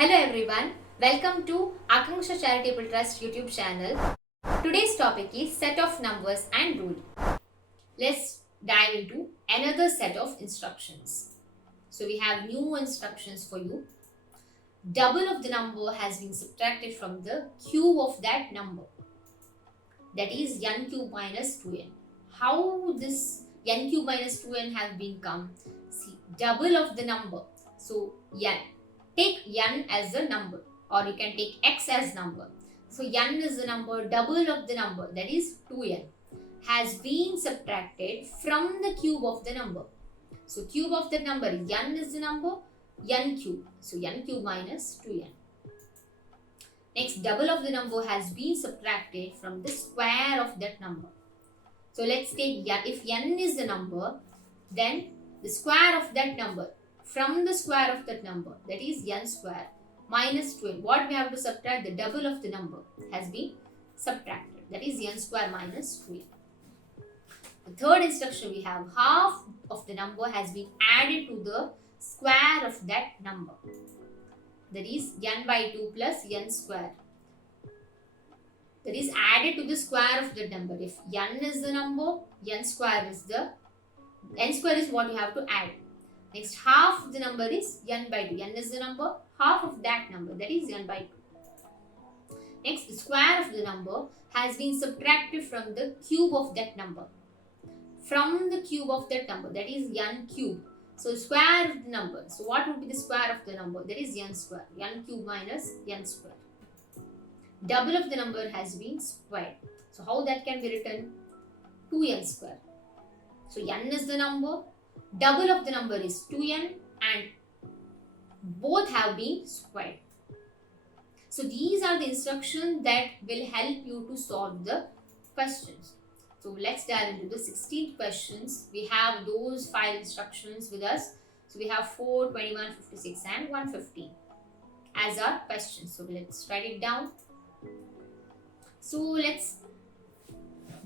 Hello everyone, welcome to Akanksha Charitable Trust YouTube channel. Today's topic is set of numbers and rule. Let's dive into another set of instructions. So we have new instructions for you. Double of the number has been subtracted from the cube of that number. That is n cube minus 2n. How this n cube minus 2n have been come? See, double of the number. So n. Take n as a number, or you can take x as number. So n is the number, double of the number, that is 2n, has been subtracted from the cube of the number. So cube of that number, n is the number, n cube. So n cube minus 2n. Next, double of the number has been subtracted from the square of that number. So let's take n. If n is the number, then the square of that number, from the square of that number, that is n square minus 2n. What we have to subtract? The double of the number has been subtracted. That is n square minus 2n. The third instruction we have, half of the number has been added to the square of that number. That is n by 2 plus n square. That is added to the square of that number. If n is the number, n square is what you have to add. Next, half of the number is n by 2. n is the number, half of that number, that is n by 2. Next, the square of the number has been subtracted from the cube of that number. From the cube of that number, that is n cube. So, square of the number. So, what would be the square of the number? That is n square. n cube minus n square. Double of the number has been squared. So, how that can be written? 2n square. So, n is the number. Double of the number is 2n and both have been squared. So these are the instructions that will help you to solve the questions. So let's dive into the 16th questions. We have those 5 instructions with us. So we have 4, 21, 56 and 115 as our questions. So let's write it down. So let's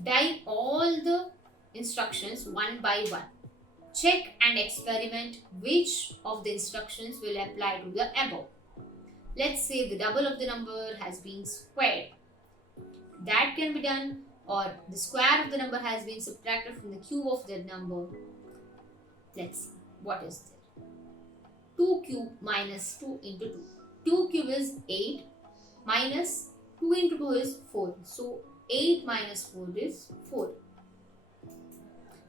dive all the instructions one by one. Check and experiment which of the instructions will apply to the above. Let's say the double of the number has been squared. That can be done, or the square of the number has been subtracted from the cube of that number. Let's see, what is there? 2 cube minus 2 into 2. 2 cube is 8 minus 2 into 2 is 4. So 8 minus 4 is 4.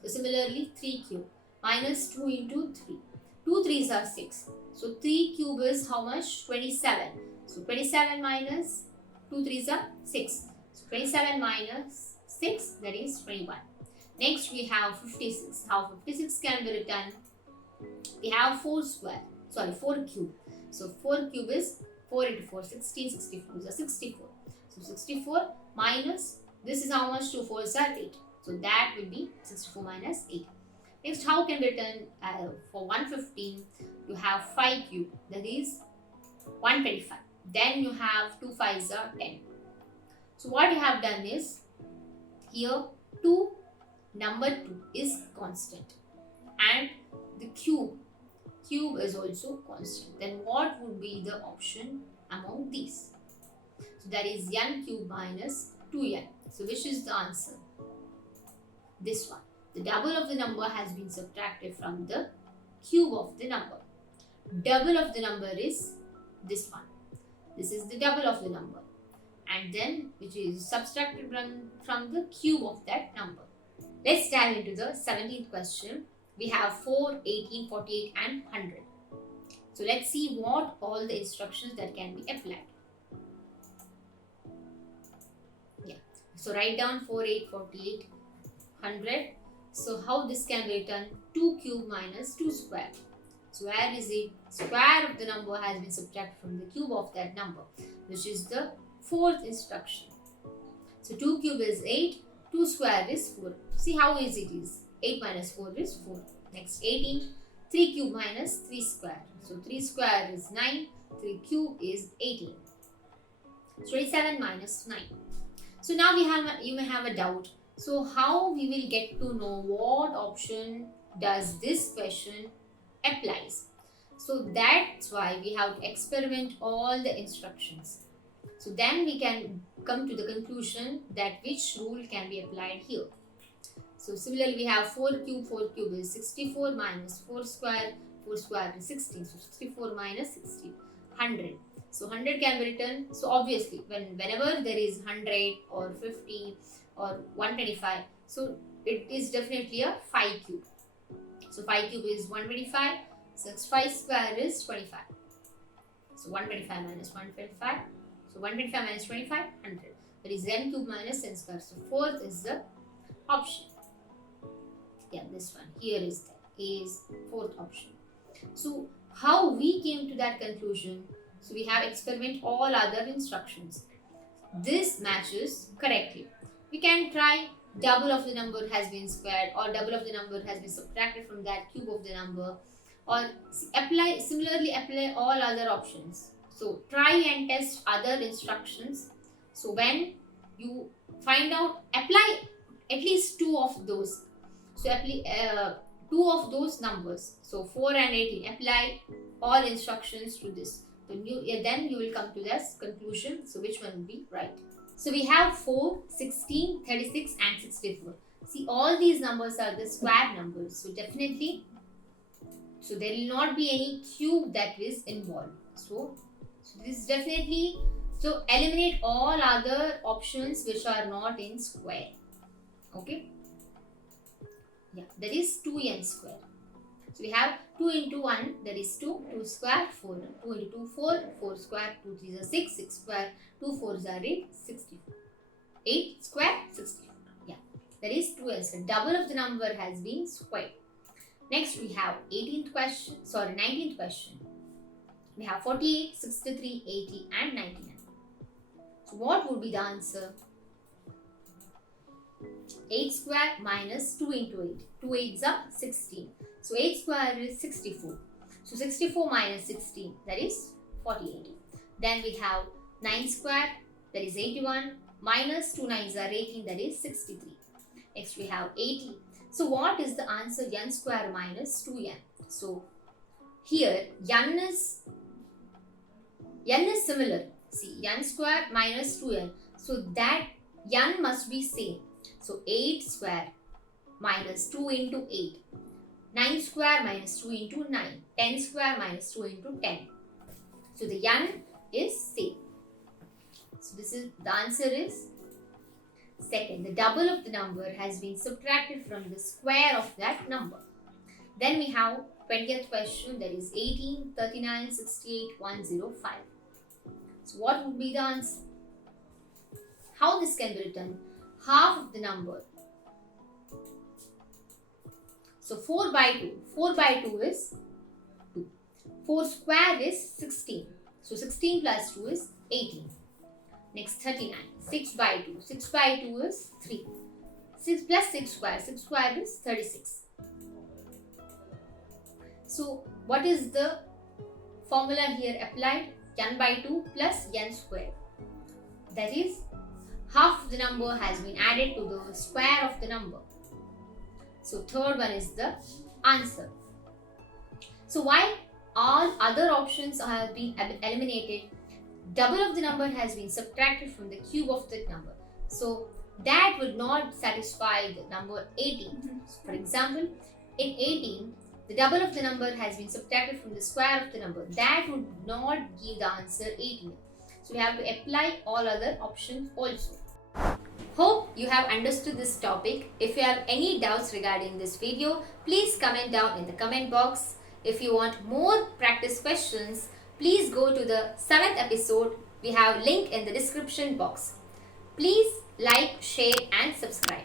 So similarly 3 cube minus 2 into 3. 2 3s are 6. So 3 cube is how much? 27. So 27 minus 2 3s are 6. So 27 minus 6, that is 21. Next we have 56. How 56 can be written? We have 4 cube. So 4 cube is 4 into 4, 16, 64 is 64. So 64 minus, this is how much? 2 4s are 8. So that will be 64 minus 8. Next, how can we return for 115? You have 5 cube, that is 125. Then you have 2 5s are 10. So what you have done is, here number 2 is constant and the cube is also constant. Then what would be the option among these? So that is n cube minus 2n. So which is the answer? This one. The double of the number has been subtracted from the cube of the number. Double of the number is this one. This is the double of the number. And then which is subtracted from the cube of that number. Let's dive into the 17th question. We have 4, 18, 48 and 100. So let's see what all the instructions that can be applied. Yeah. So write down 4, 8, 48, 100. So how this can be written? 2 cube minus 2 square. So where is it? Square of the number has been subtracted from the cube of that number, which is the 4th instruction. So 2 cube is 8, 2 square is 4. See how easy it is. 8 minus 4 is 4. Next 18, 3 cube minus 3 square. So 3 square is 9, 3 cube is 18. 27 minus 9. So now you may have a doubt. So how we will get to know what option does this question applies? So that's why we have to experiment all the instructions. So then we can come to the conclusion that which rule can be applied here. So similarly, we have 4 cube is 64 minus 4 square is 16. So 64 minus 60, 100. So 100 can be written. So obviously, whenever there is 100 or 50 or 125, so it is definitely a 5 cube. So 5 cube is 125. 5 square is 25. So 125 minus 125. So 125 minus 25, 100. That is n cube minus n square. So fourth is the option. Yeah, this one here is that is fourth option. So how we came to that conclusion? So we have experiment all other instructions. This matches correctly. We can try double of the number has been squared, or double of the number has been subtracted from that cube of the number, or similarly apply all other options. So try and test other instructions. So when you find out, apply at least two of those. So apply two of those numbers. So 4 and 18. Apply all instructions to this. So then you will come to this conclusion. So which one will be right? So we have 4, 16, 36 and 64. See, all these numbers are the square numbers. So definitely, so there will not be any cube that is involved. So this is definitely, so eliminate all other options which are not in square. Okay. Yeah, that is 2n square. So we have 2 into 1, that is 2, 2 square, 4. 2 into 2, 4, 4 square, 2 3s are 6, 6 square, 2 4s are 8, 64. 8 square, 64. Yeah, that is 2n square. Double of the number has been squared. Next we have 19th question. We have 48, 63, 80 and 99. So what would be the answer? 8 square minus 2 into 8. 2 8s are 16. So 8 square is 64. So 64 minus 16, that is 48. Then we have 9 square, that is 81. Minus 2 9s are 18, that is 63. Next we have 80. So what is the answer? N square minus 2n. So here n is similar. See, n square minus 2n. So that n must be same. So 8 square minus 2 into 8. 9 square minus 2 into 9. 10 square minus 2 into 10. So the n is same. So this is the answer is second. The double of the number has been subtracted from the square of that number. Then we have 20th question, that is 18, 39, 68, 105. So what would be the answer? How this can be written? Half of the number. So 4 by 2. 4 by 2 is 2. 4 square is 16. So 16 plus 2 is 18. Next 39. 6 by 2. 6 by 2 is 3. 6 plus 6 square. 6 square is 36. So what is the formula here applied? N by 2 plus n square. That is, half of the number has been added to the square of the number. So third one is the answer. So why all other options have been eliminated? Double of the number has been subtracted from the cube of that number. So that would not satisfy the number 18. For example, in 18, the double of the number has been subtracted from the square of the number. That would not give the answer 18. So we have to apply all other options also. Hope you have understood this topic. If you have any doubts regarding this video, please comment down in the comment box. If you want more practice questions, please go to the 7th episode. We have link in the description box. Please like, share and subscribe.